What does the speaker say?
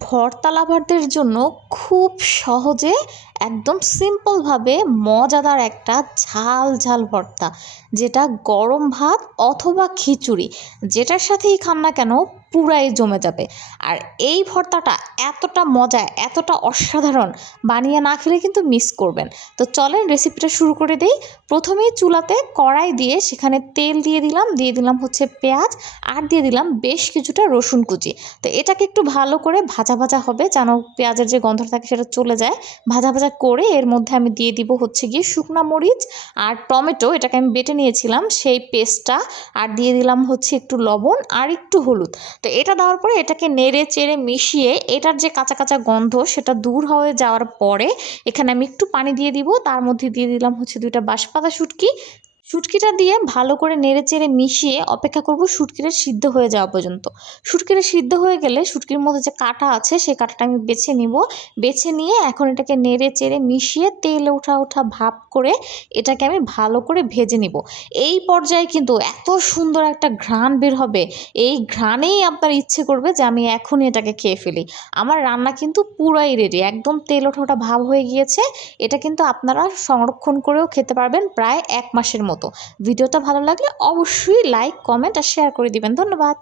ভর্তা লাভারদের জন্য খুব সহজে একদম সিম্পলভাবে মজাদার একটা ঝাল ঝাল ভর্তা, যেটা গরম ভাত অথবা খিচুড়ি যেটার সাথেই খান না কেন পুরাই জমে যাবে। আর এই ভর্তাটা এতটা মজা, এতটা অসাধারণ, বানিয়ে না খেলে কিন্তু মিস করবেন। তো চলেন রেসিপিটা শুরু করে দিই। প্রথমেই চুলাতে কড়াই দিয়ে সেখানে তেল দিয়ে দিলাম হচ্ছে পেঁয়াজ, আর দিয়ে দিলাম বেশ কিছুটা রসুন কুচি। তো এটাকে একটু ভালো করে ভাজা ভাজা হবে, যেন পেঁয়াজের যে গন্ধ থাকে সেটা চলে যায়। ভাজা ভাজা করে এর মধ্যে আমি দিয়ে দিব হচ্ছে গিয়ে শুকনা মরিচ আর টমেটো, এটাকে আমি বেটে নিয়েছিলাম সেই পেস্টটা, আর দিয়ে দিলাম হচ্ছে একটু লবণ আর একটু হলুদ। তো এটা দেওয়ার পরে এটাকে নেড়ে চেড়ে মিশিয়ে এটার যে কাঁচা কাঁচা গন্ধ সেটা দূর হয়ে যাওয়ার পরে এখানে আমি একটু পানি দিয়ে দিব। তার মধ্যে দিয়ে দিলাম হচ্ছে 2টা বাঁশপাতা শুটকি। শুটকিটা দিয়ে ভালো করে নেড়ে চেড়ে মিশিয়ে অপেক্ষা করব শুটকিটা সিদ্ধ হয়ে যাওয়া পর্যন্ত। শুটকিটা সিদ্ধ হয়ে গেলে শুটকির মধ্যে যে কাঁটা আছে সেই কাঁটাটা আমি বেছে নিব। বেছে নিয়ে এখন এটাকে নেড়ে চেড়ে মিশিয়ে তেলে ওঠা ওঠা ভাপ করে এটাকে আমি ভালো করে ভেজে নিব। এই পর্যায়ে কিন্তু এত সুন্দর একটা ঘ্রাণ বের হবে, এই ঘ্রাণেই আপনার ইচ্ছে করবে যে আমি এখনই এটাকে খেয়ে ফেলি। আমার রান্না কিন্তু পুরাই রেডি, একদম তেল ওঠা ওঠা ভাব হয়ে গিয়েছে। এটা কিন্তু আপনারা সংরক্ষণ করেও খেতে পারবেন প্রায় 1 মাসের মতো। ভিডিওটা ভালো লাগলে অবশ্যই লাইক, কমেন্ট আর শেয়ার করে দিবেন। ধন্যবাদ।